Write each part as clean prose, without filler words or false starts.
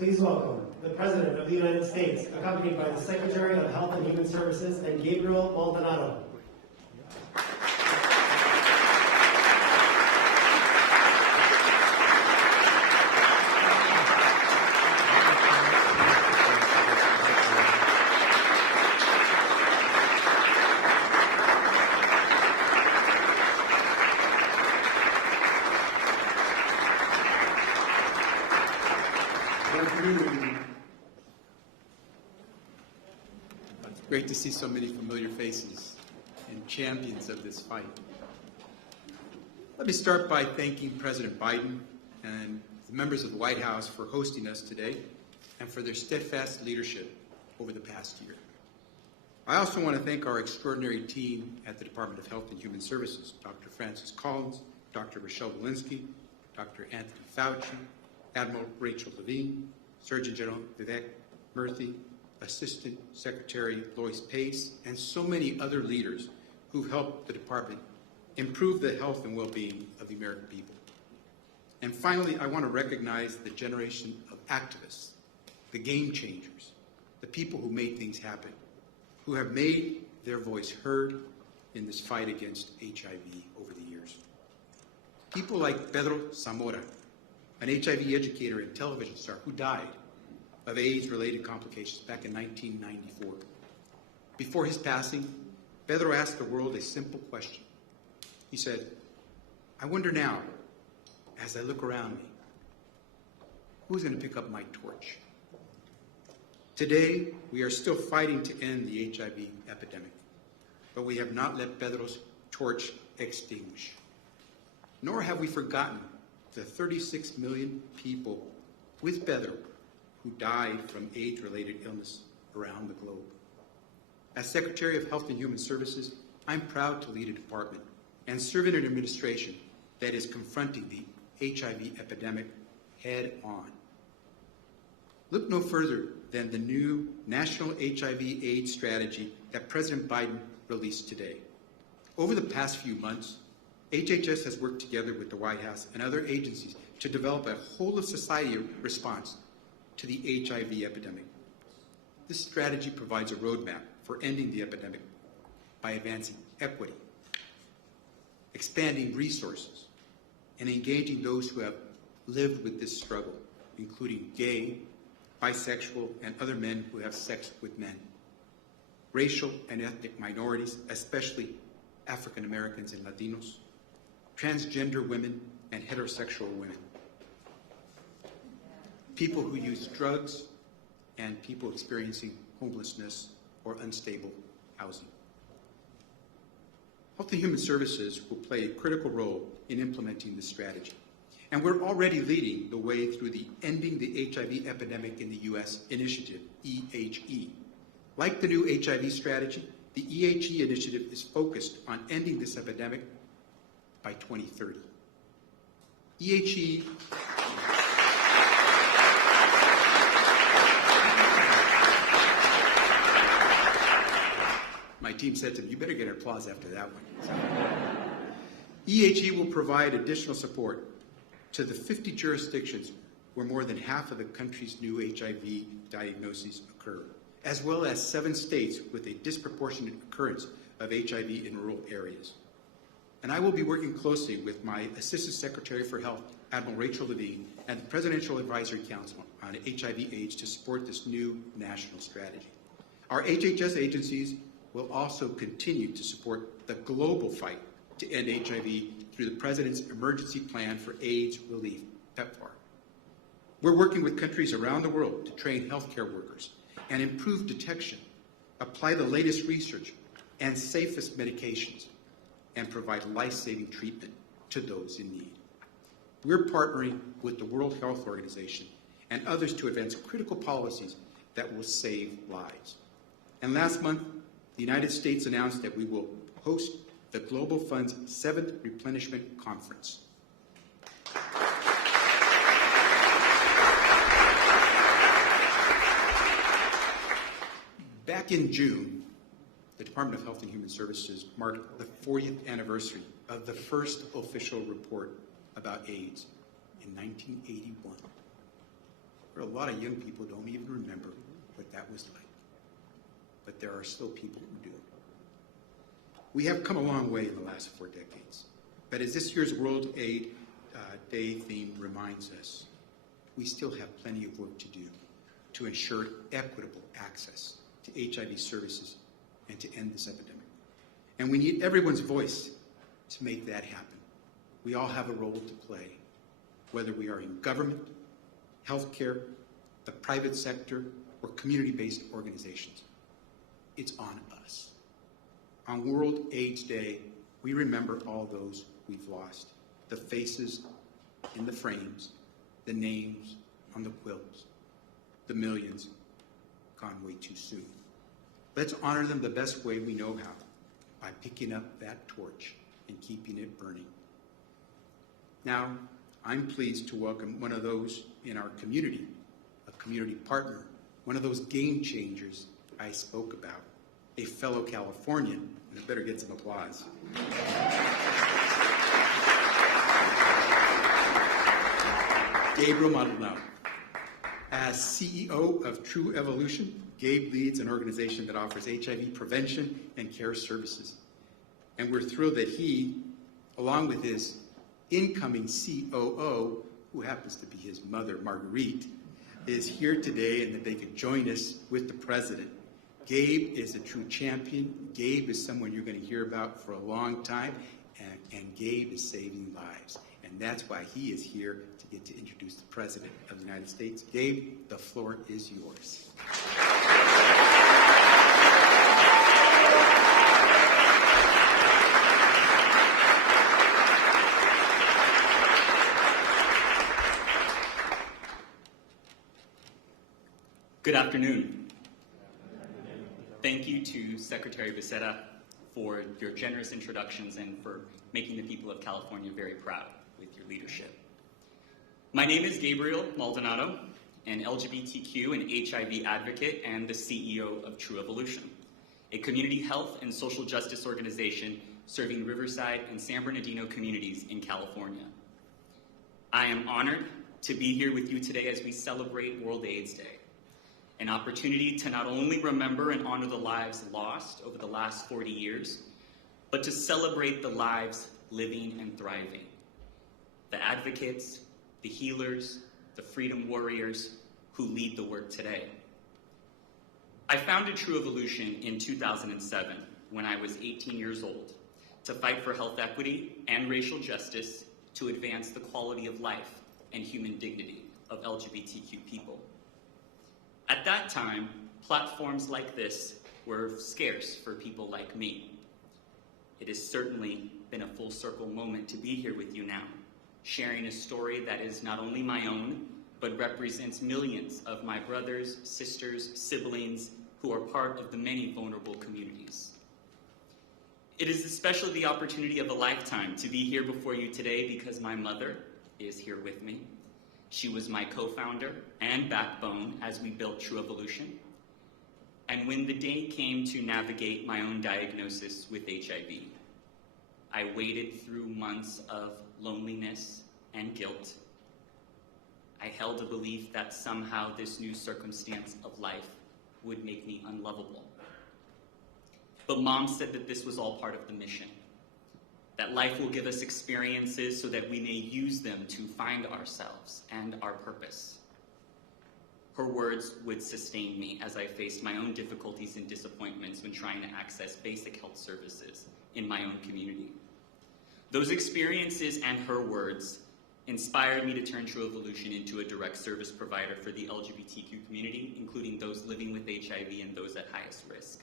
Please welcome the President of the United States, accompanied by the Secretary of Health and Human Services and Gabriel Maldonado. It's great to see so many familiar faces and champions of this fight. Let me start by thanking President Biden and the members of the White House for hosting us today and for their steadfast leadership over the past year. I also want to thank our extraordinary team at the Department of Health and Human Services, Dr. Francis Collins, Dr. Rochelle Walensky, Dr. Anthony Fauci, Admiral Rachel Levine, Surgeon General Vivek Murthy, Assistant Secretary Lois Pace, and so many other leaders who've helped the department improve the health and well-being of the American people. And finally, I want to recognize the generation of activists, the game changers, the people who made things happen, who have made their voice heard in this fight against HIV over the years. People like Pedro Zamora, an HIV educator and television star who died of AIDS-related complications back in 1994. Before his passing, Pedro asked the world a simple question. He said, "I wonder now, as I look around me, who's going to pick up my torch?" Today, we are still fighting to end the HIV epidemic, but we have not let Pedro's torch extinguish. Nor have we forgotten the 36 million people with Pedro who died from AIDS-related illness around the globe. As Secretary of Health and Human Services, I'm proud to lead a department and serve in an administration that is confronting the HIV epidemic head on. Look no further than the new National HIV/AIDS strategy that President Biden released today. Over the past few months, HHS has worked together with the White House and other agencies to develop a whole-of-society response to the HIV epidemic. This strategy provides a roadmap for ending the epidemic by advancing equity, expanding resources, and engaging those who have lived with this struggle, including gay, bisexual, and other men who have sex with men, racial and ethnic minorities, especially African Americans and Latinos, transgender women, and heterosexual women, people who use drugs, and people experiencing homelessness or unstable housing. Health and Human Services will play a critical role in implementing this strategy. And we're already leading the way through the Ending the HIV Epidemic in the U.S. initiative, EHE. Like the new HIV strategy, the EHE initiative is focused on ending this epidemic by 2030. EHE My team said to me, "You better get an applause after that one." EHE will provide additional support to the 50 jurisdictions where more than half of the country's new HIV diagnoses occur, as well as 7 states with a disproportionate occurrence of HIV in rural areas. And I will be working closely with my Assistant Secretary for Health, Admiral Rachel Levine, and the Presidential Advisory Council on HIV/AIDS to support this new national strategy. Our HHS agencies will also continue to support the global fight to end HIV through the President's Emergency Plan for AIDS Relief, PEPFAR. We're working with countries around the world to train healthcare workers and improve detection, apply the latest research and safest medications, and provide life-saving treatment to those in need. We're partnering with the World Health Organization and others to advance critical policies that will save lives. And last month, the United States announced that we will host the Global Fund's 7th Replenishment Conference. Back in June, the Department of Health and Human Services marked the 40th anniversary of the first official report about AIDS in 1981. where a lot of young people don't even remember what that was like. But there are still people who do. We have come a long way in the last 4 decades. But as this year's World AIDS Day theme reminds us, we still have plenty of work to do to ensure equitable access to HIV services and to end this epidemic. And we need everyone's voice to make that happen. We all have a role to play, whether we are in government, healthcare, the private sector, or community-based organizations. It's on us. On World AIDS Day, we remember all those we've lost, the faces in the frames, the names on the quilts, the millions gone way too soon. Let's honor them the best way we know how, by picking up that torch and keeping it burning. Now, I'm pleased to welcome one of those in our community, a community partner, one of those game changers I spoke about, a fellow Californian, and I better get some applause. Gabriel Maldonado. As CEO of True Evolution, Gabe leads an organization that offers HIV prevention and care services. And we're thrilled that he, along with his incoming COO, who happens to be his mother, Marguerite, is here today and that they could join us with the president. Gabe is a true champion. Gabe is someone you're going to hear about for a long time, and Gabe is saving lives. And that's why he is here to get to introduce the President of the United States. Gabe, the floor is yours. Good afternoon. Thank you to Secretary Becerra for your generous introductions and for making the people of California very proud with your leadership. My name is Gabriel Maldonado, an LGBTQ and HIV advocate and the CEO of True Evolution, a community health and social justice organization serving Riverside and San Bernardino communities in California. I am honored to be here with you today as we celebrate World AIDS Day, an opportunity to not only remember and honor the lives lost over the last 40 years, but to celebrate the lives living and thriving, the advocates, the healers, the freedom warriors who lead the work today. I founded True Evolution in 2007 when I was 18 years old to fight for health equity and racial justice to advance the quality of life and human dignity of LGBTQ people. At that time, platforms like this were scarce for people like me. It has certainly been a full circle moment to be here with you now, sharing a story that is not only my own, but represents millions of my brothers, sisters, siblings who are part of the many vulnerable communities. It is especially the opportunity of a lifetime to be here before you today because my mother is here with me. She was my co-founder and backbone as we built True Evolution. And when the day came to navigate my own diagnosis with HIV, I waded through months of loneliness and guilt. I held a belief that somehow this new circumstance of life would make me unlovable. But Mom said that this was all part of the mission, that life will give us experiences so that we may use them to find ourselves and our purpose. Her words would sustain me as I faced my own difficulties and disappointments when trying to access basic health services in my own community. Those experiences and her words inspired me to turn True Evolution into a direct service provider for the LGBTQ community, including those living with HIV and those at highest risk.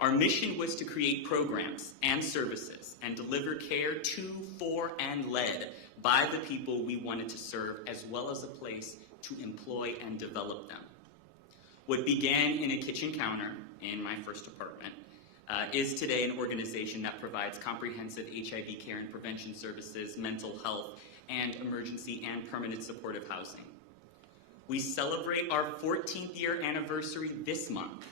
Our mission was to create programs and services and deliver care to, for, and led by the people we wanted to serve, as well as a place to employ and develop them. What began in a kitchen counter in my first apartment is today an organization that provides comprehensive HIV care and prevention services, mental health, and emergency and permanent supportive housing. We celebrate our 14th year anniversary this month.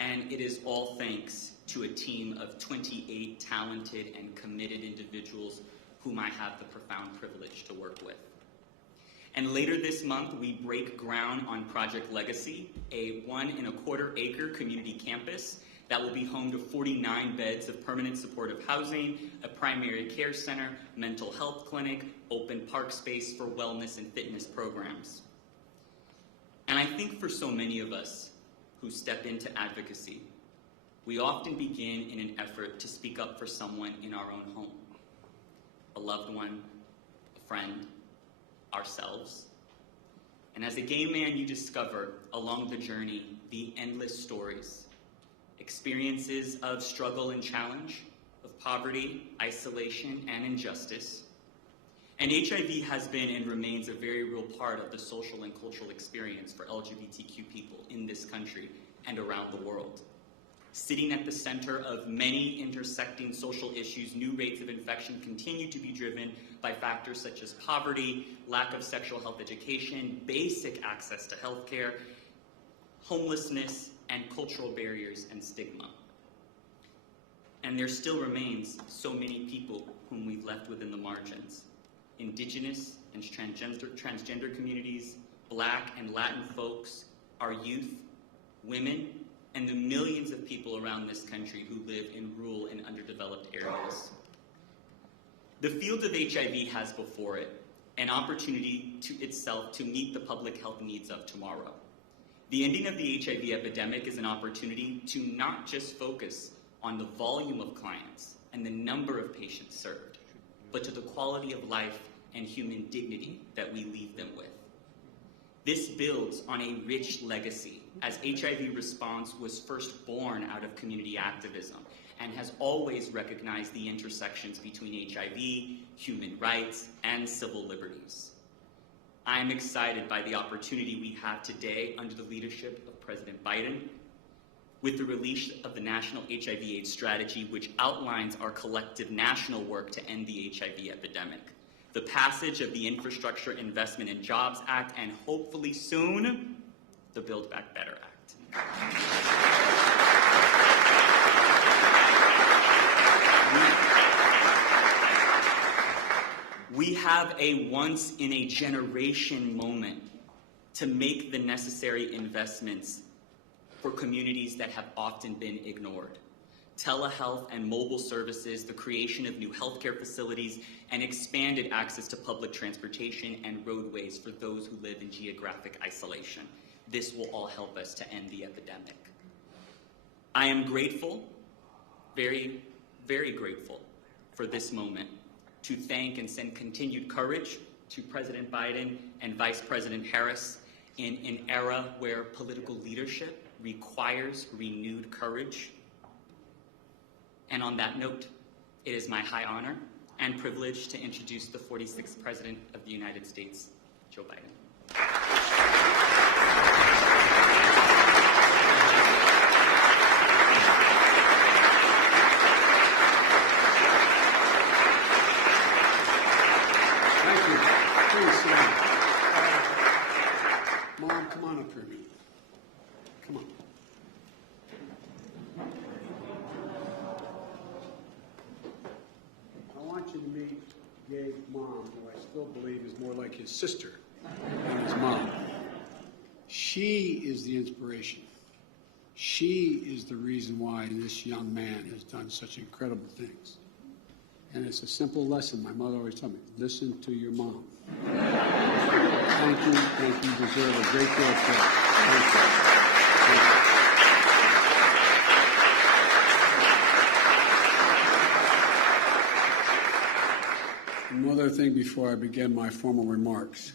And it is all thanks to a team of 28 talented and committed individuals whom I have the profound privilege to work with. And later this month, we break ground on Project Legacy, a 1.25 acre community campus that will be home to 49 beds of permanent supportive housing, a primary care center, mental health clinic, open park space for wellness and fitness programs. And I think for so many of us who step into advocacy, we often begin in an effort to speak up for someone in our own home, a loved one, a friend, ourselves. And as a gay man, you discover along the journey the endless stories, experiences of struggle and challenge, of poverty, isolation, and injustice. And HIV has been and remains a very real part of the social and cultural experience for LGBTQ people in this country and around the world. Sitting at the center of many intersecting social issues, new rates of infection continue to be driven by factors such as poverty, lack of sexual health education, basic access to health care, homelessness, and cultural barriers and stigma. And there still remains so many people whom we've left within the margins. Indigenous and transgender communities, Black and Latin folks, our youth, women, and the millions of people around this country who live in rural and underdeveloped areas. The field of HIV has before it an opportunity to itself to meet the public health needs of tomorrow. The ending of the HIV epidemic is an opportunity to not just focus on the volume of clients and the number of patients served, but to the quality of life and human dignity that we leave them with. This builds on a rich legacy, as HIV Response was first born out of community activism and has always recognized the intersections between HIV, human rights, and civil liberties. I am excited by the opportunity we have today under the leadership of President Biden, with the release of the National HIV/AIDS Strategy, which outlines our collective national work to end the HIV epidemic, the passage of the Infrastructure Investment and Jobs Act, and hopefully soon, the Build Back Better Act. We have a once-in-a-generation moment to make the necessary investments for communities that have often been ignored. Telehealth and mobile services, the creation of new healthcare facilities, and expanded access to public transportation and roadways for those who live in geographic isolation. This will all help us to end the epidemic. I am grateful, very, very grateful for this moment, to thank and send continued courage to President Biden and Vice President Harris in an era where political leadership requires renewed courage. And on that note, it is my high honor and privilege to introduce the 46th President of the United States, Joe Biden. Thank you. Please sit down. Mom, come on up here a minute. Come on. I want you to meet Gabe's mom, who I still believe is more like his sister than his mom. She is the inspiration. She is the reason why this young man has done such incredible things. And it's a simple lesson my mother always told me: listen to your mom. Thank you. Thank you. You deserve a great deal of credit. Thank you. One other thing before I begin my formal remarks.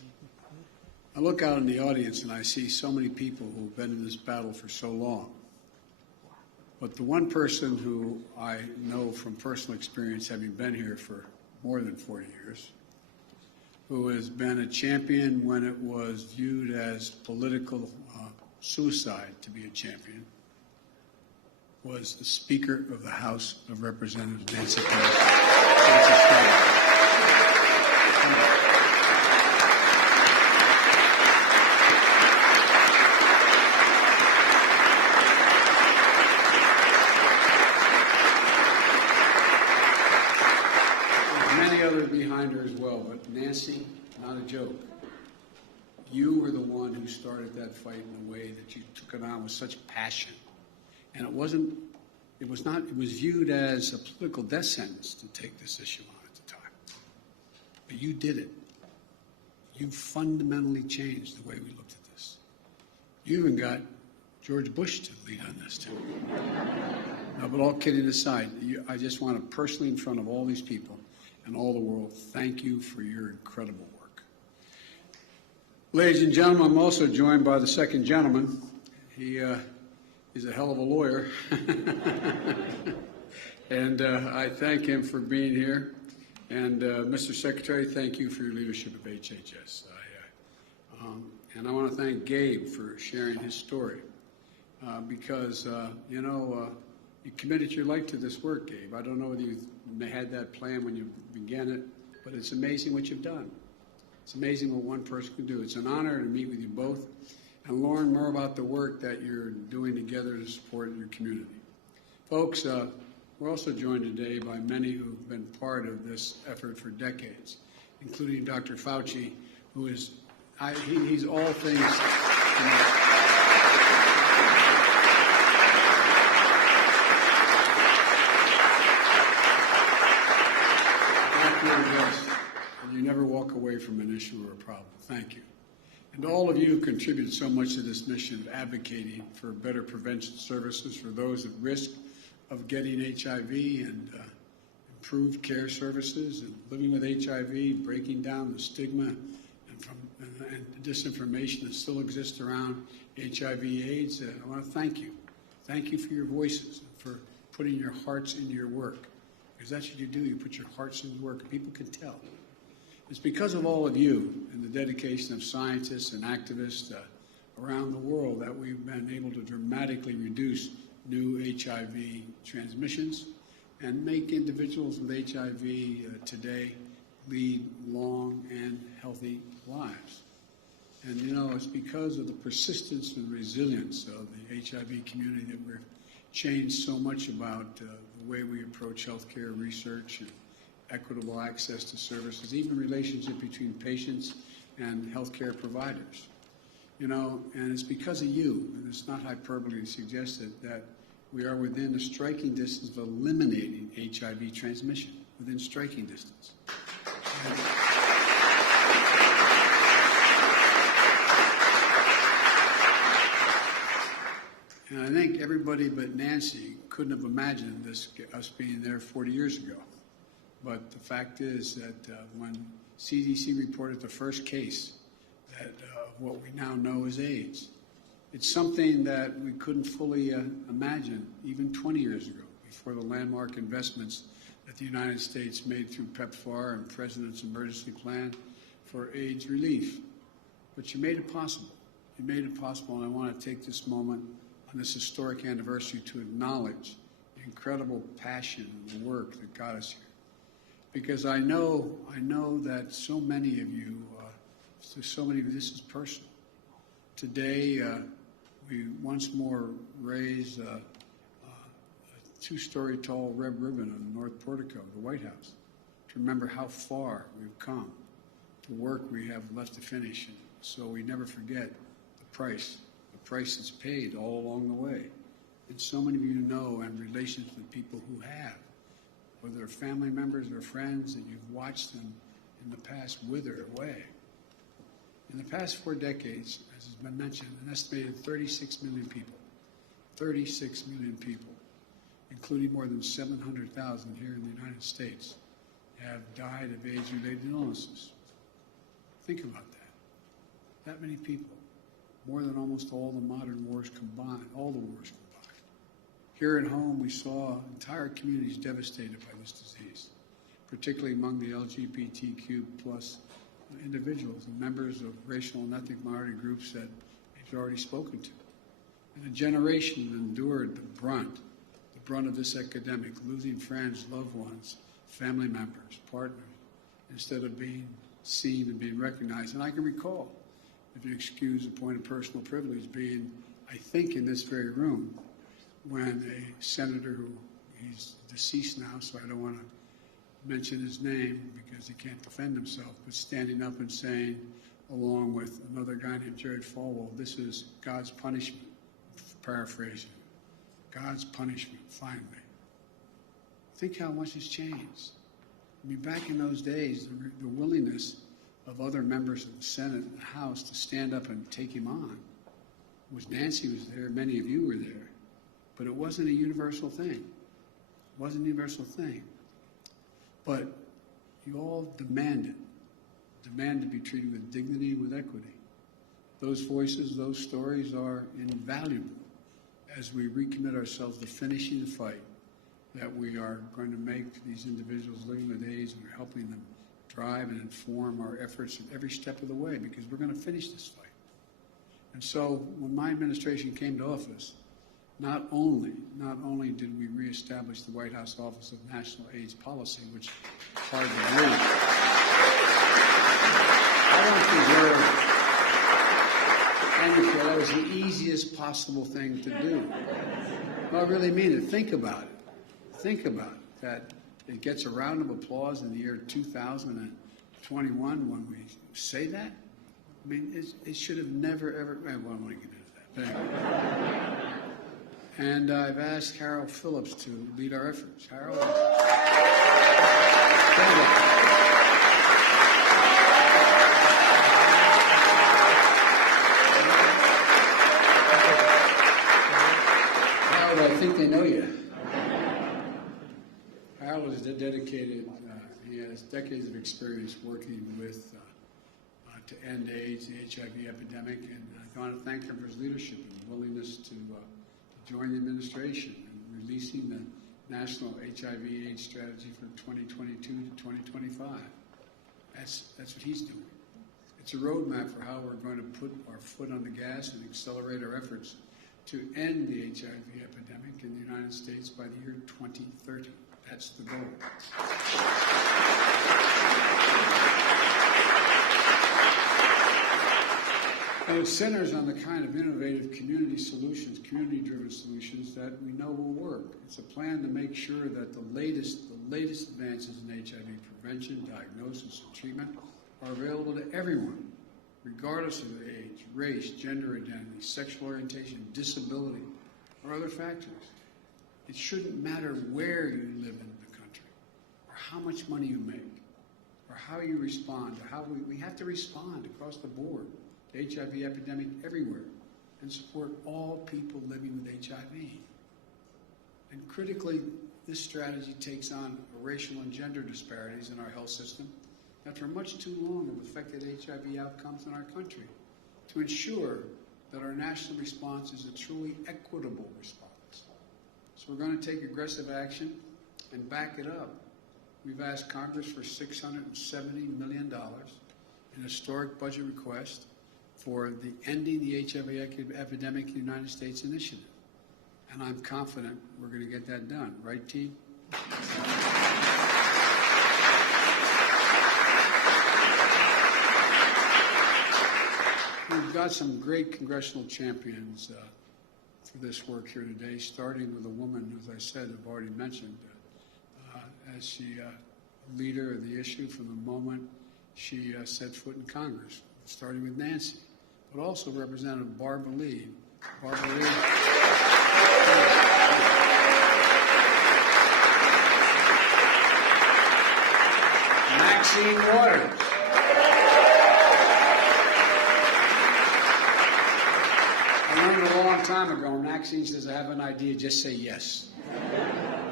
I look out in the audience and I see so many people who've been in this battle for so long. But the one person who I know from personal experience, having been here for more than 40 years, who has been a champion when it was viewed as political suicide to be a champion, was the Speaker of the House of Representatives, Nancy Pelosi. joke. You were the one who started that fight in a way that you took it on with such passion. And it was viewed as a political death sentence to take this issue on at the time. But you did it. You fundamentally changed the way we looked at this. You even got George Bush to lead on this too. No, but all kidding aside, I just want to personally, in front of all these people and all the world, thank you for your incredible work. Ladies and gentlemen, I'm also joined by the second gentleman. He is a hell of a lawyer. And I thank him for being here. And Mr. Secretary, thank you for your leadership of HHS. And I want to thank Gabe for sharing his story. Because, you committed your life to this work, Gabe. I don't know whether you had that plan when you began it, but it's amazing what you've done. It's amazing what one person can do. It's an honor to meet with you both and learn more about the work that you're doing together to support your community. Folks, we're also joined today by many who've been part of this effort for decades, including Dr. Fauci, who is, he's all things. And you never walk away from an issue or a problem. Thank you. And all of you who contributed so much to this mission of advocating for better prevention services for those at risk of getting HIV and improved care services and living with HIV, breaking down the stigma and disinformation that still exists around HIV/AIDS. I want to thank you. Thank you for your voices, and for putting your hearts into your work. Because that's what you do. You put your hearts into work. People can tell. It's because of all of you and the dedication of scientists and activists around the world that we've been able to dramatically reduce new HIV transmissions and make individuals with HIV today lead long and healthy lives. And, it's because of the persistence and resilience of the HIV community that we've changed so much about the way we approach healthcare research and equitable access to services, even relationship between patients and healthcare providers. And it's because of you, and it's not hyperbole to suggest it, that we are within a striking distance of eliminating HIV transmission, within striking distance. And I think everybody but Nancy couldn't have imagined us being there 40 years ago. But the fact is that when CDC reported the first case of what we now know as AIDS, it's something that we couldn't fully imagine even 20 years ago, before the landmark investments that the United States made through PEPFAR and President's Emergency Plan for AIDS relief. But you made it possible. You made it possible, and I want to take this moment on this historic anniversary to acknowledge the incredible passion and the work that got us here. Because I know that so many of you, this is personal. Today, we once more raise a 2-story tall red ribbon on the North Portico of the White House to remember how far we've come, the work we have left to finish, and so we never forget the price that's paid all along the way. And so many of you know and relations with people who have, whether they're family members or friends, and you've watched them in the past wither away. In the past 4 decades, as has been mentioned, an estimated 36 million people, including more than 700,000 here in the United States, have died of AIDS-related illnesses. Think about that. That many people, more than almost all the modern wars combined, all the wars combined. Here at home, we saw entire communities devastated by this disease, particularly among the LGBTQ plus individuals and members of racial and ethnic minority groups that we've already spoken to. And a generation endured the brunt of this epidemic, losing friends, loved ones, family members, partners, instead of being seen and being recognized. And I can recall, if you excuse a point of personal privilege, being, I think, in this very room when a senator he's deceased now, so I don't want to mention his name because he can't defend himself, but standing up and saying, along with another guy named Jared Falwell, this is God's punishment, paraphrasing, God's punishment, finally. Think how much has changed. I mean, back in those days, the willingness of other members of the Senate and the House to stand up and take him on Nancy was there, many of you were there, but it wasn't a universal thing. It wasn't a universal thing. But you all demand to be treated with dignity, with equity. Those voices, those stories are invaluable as we recommit ourselves to finishing the fight that we are going to make these individuals living with AIDS, and we're helping them drive and inform our efforts at every step of the way, because we're going to finish this fight. And so when my administration came to office, not only did we reestablish the White House Office of National AIDS Policy, which is hard to believe. I don't think that was the easiest possible thing to do. No, I really mean it. Think about it. Think about it, that it gets a round of applause in the year 2021 when we say that. I mean, it should have never, ever, well, I don't want to get into that. But anyway. And I've asked Harold Phillips to lead our efforts. Harold. Harold, I think they know you. Harold is dedicated, he has decades of experience working with to end AIDS, the HIV epidemic, and I want to thank him for his leadership and willingness to join the administration and releasing the National HIV/AIDS Strategy for 2022 to 2025. That's what he's doing. It's a roadmap for how we're going to put our foot on the gas and accelerate our efforts to end the HIV epidemic in the United States by the year 2030. That's the goal. It centers on the kind of innovative community solutions, community-driven solutions that we know will work. It's a plan to make sure that the latest advances in HIV prevention, diagnosis, and treatment are available to everyone, regardless of their age, race, gender identity, sexual orientation, disability, or other factors. It shouldn't matter where you live in the country, or how much money you make, or how you respond, or how we have to respond across the board. The HIV epidemic everywhere, and support all people living with HIV. And critically, this strategy takes on racial and gender disparities in our health system that for much too long have affected HIV outcomes in our country, to ensure that our national response is a truly equitable response. So we're going to take aggressive action and back it up. We've asked Congress for $670 million, an historic budget request, for the Ending the HIV Epidemic in the United States initiative. And I'm confident we're going to get that done. Right, team? We've got some great congressional champions for this work here today, starting with a woman, as I said, I've already mentioned, as she leader of the issue from the moment she set foot in Congress, starting with Nancy, but also Representative Barbara Lee. Barbara Lee. Maxine Waters. I remember a long time ago, Maxine says, I have an idea, just say yes.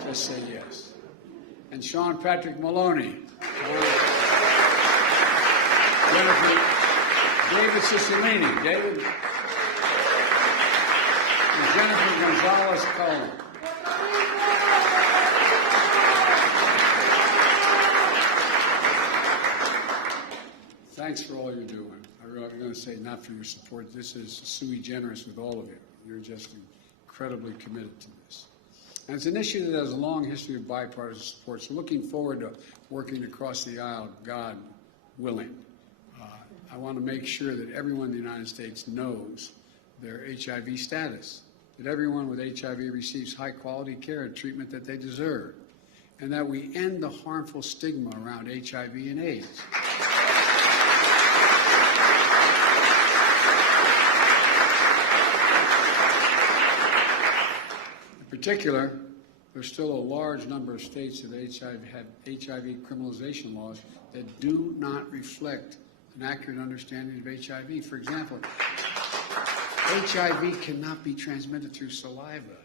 Just say yes. And Sean Patrick Maloney. David Cicilline. David. And Jennifer Gonzalez-Cohen. Thanks for all you're doing. I'm going to say not for your support. This is sui generis with all of you. You're just incredibly committed to this. And it's an issue that has a long history of bipartisan support, so looking forward to working across the aisle, God willing. I want to make sure that everyone in the United States knows their HIV status, that everyone with HIV receives high-quality care and treatment that they deserve, and that we end the harmful stigma around HIV and AIDS. In particular, there's still a large number of states that have HIV criminalization laws that do not reflect an accurate understanding of HIV. For example, HIV cannot be transmitted through saliva.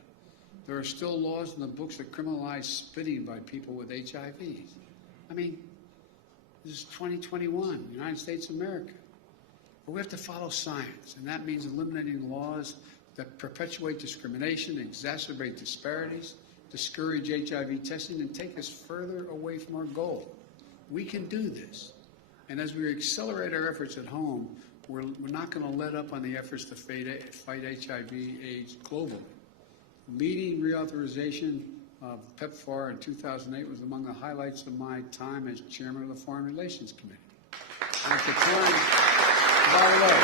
There are still laws in the books that criminalize spitting by people with HIV. I mean, this is 2021, United States of America. But we have to follow science, and that means eliminating laws that perpetuate discrimination, exacerbate disparities, discourage HIV testing, and take us further away from our goal. We can do this. And as we accelerate our efforts at home, we're not going to let up on the efforts to fight HIV/AIDS globally. Leading reauthorization of PEPFAR in 2008 was among the highlights of my time as chairman of the Foreign Relations Committee. And at the time, by the way,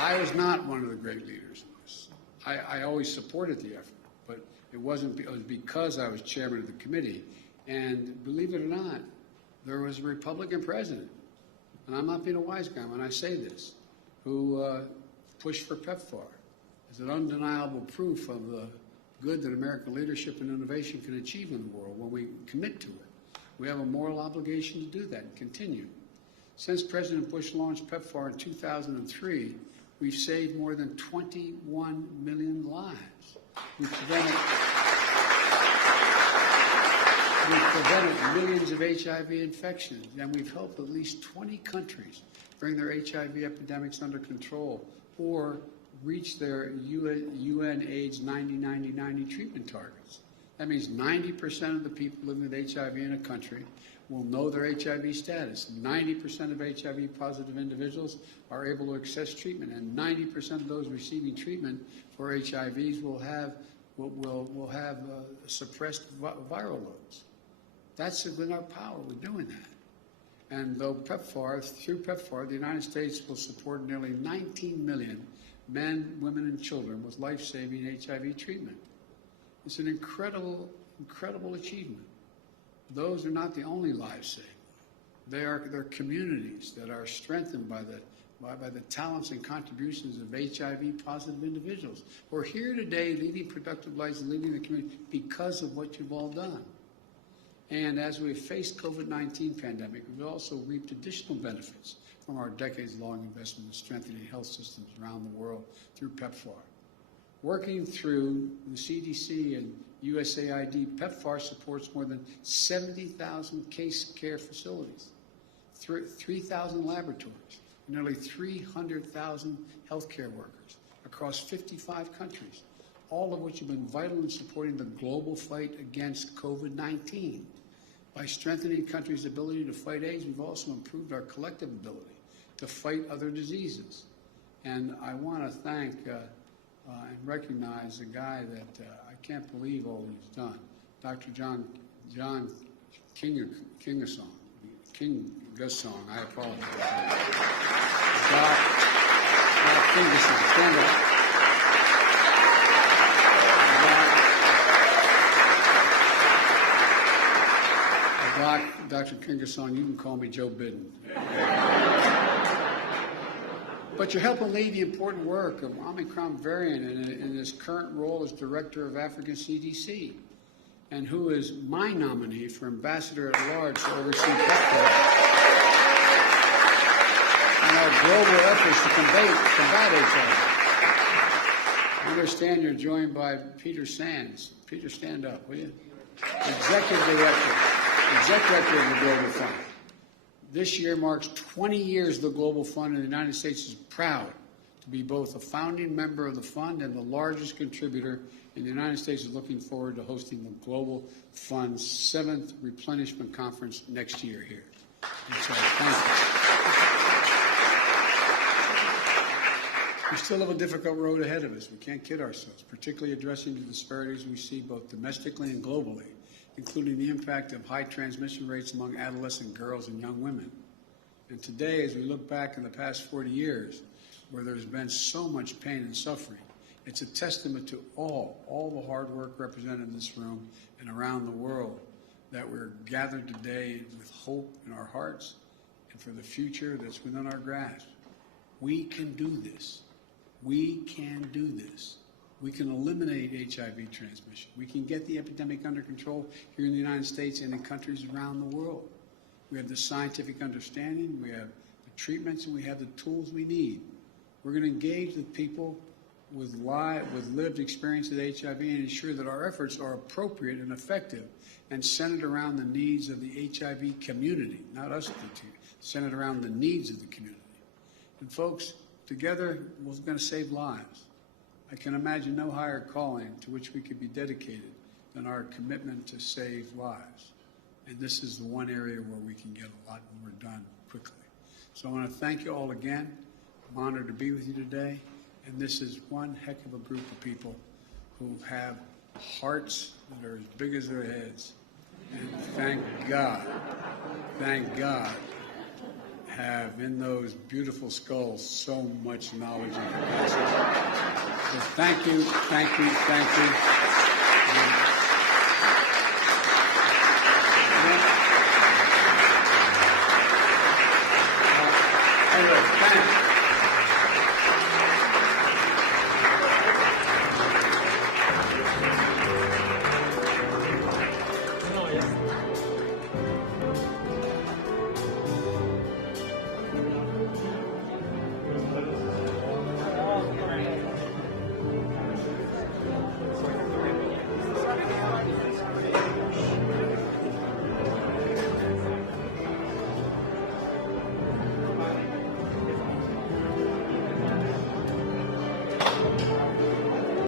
I was not one of the great leaders in this. I always supported the effort, but it was because I was chairman of the committee. And believe it or not, there was a Republican president, and I'm not being a wise guy when I say this, who pushed for PEPFAR as an undeniable proof of the good that American leadership and innovation can achieve in the world when we commit to it. We have a moral obligation to do that and continue. Since President Bush launched PEPFAR in 2003, we've saved more than 21 million lives. We've prevented millions of HIV infections, and we've helped at least 20 countries bring their HIV epidemics under control or reach their UN AIDS 90-90-90 treatment targets. That means 90% of the people living with HIV in a country will know their HIV status. 90% of HIV-positive individuals are able to access treatment, and 90% of those receiving treatment for HIVs will have suppressed viral loads. That's within our power. We're doing that. And through PEPFAR, the United States will support nearly 19 million men, women, and children with life-saving HIV treatment. It's an incredible, incredible achievement. Those are not the only lives saved. They're communities that are strengthened by the talents and contributions of HIV-positive individuals who are here today leading productive lives and leading the community because of what you've all done. And as we've faced COVID-19 pandemic, we've also reaped additional benefits from our decades-long investment in strengthening health systems around the world through PEPFAR. Working through the CDC and USAID, PEPFAR supports more than 70,000 case care facilities, 3,000 laboratories, and nearly 300,000 healthcare workers across 55 countries, all of which have been vital in supporting the global fight against COVID-19. By strengthening countries' ability to fight AIDS, we've also improved our collective ability to fight other diseases. And I want to thank and recognize a guy that I can't believe all he's done, Dr. John Kingasong. I apologize. Doc Kingasong, stand up. Dr. Kingasong, you can call me Joe Biden. But you're helping lead the important work of Omicron variant in his current role as Director of African CDC, and who is my nominee for Ambassador at Large to oversee PEPFAR and our global efforts to combat HIV. I understand you're joined by Peter Sands. Peter, stand up, will you? Executive Director of the Global Fund. This year marks 20 years of the Global Fund, and the United States is proud to be both a founding member of the fund and the largest contributor. And the United States is looking forward to hosting the Global Fund's 7th replenishment conference next year here. And so, thank you. We still have a difficult road ahead of us. We can't kid ourselves, particularly addressing the disparities we see both domestically and globally, including the impact of high transmission rates among adolescent girls and young women. And today, as we look back in the past 40 years, where there's been so much pain and suffering, It's a testament to all the hard work represented in this room and around the world, that we're gathered today with hope in our hearts and for the future that's within our grasp. We can do this. We can do this. We can eliminate HIV transmission. We can get the epidemic under control here in the United States and in countries around the world. We have the scientific understanding, we have the treatments, and we have the tools we need. We're going to engage with people with lived experience with HIV and ensure that our efforts are appropriate and effective and centered around the needs of the HIV community, not us, centered around the needs of the community. And folks, together, we're going to save lives. I can imagine no higher calling to which we could be dedicated than our commitment to save lives. And this is the one area where we can get a lot more done quickly. So I want to thank you all again. I'm honored to be with you today. And this is one heck of a group of people who have hearts that are as big as their heads. And thank God, have in those beautiful skulls so much knowledge and capacity. So thank you, thank you, thank you. Anyway, thanks.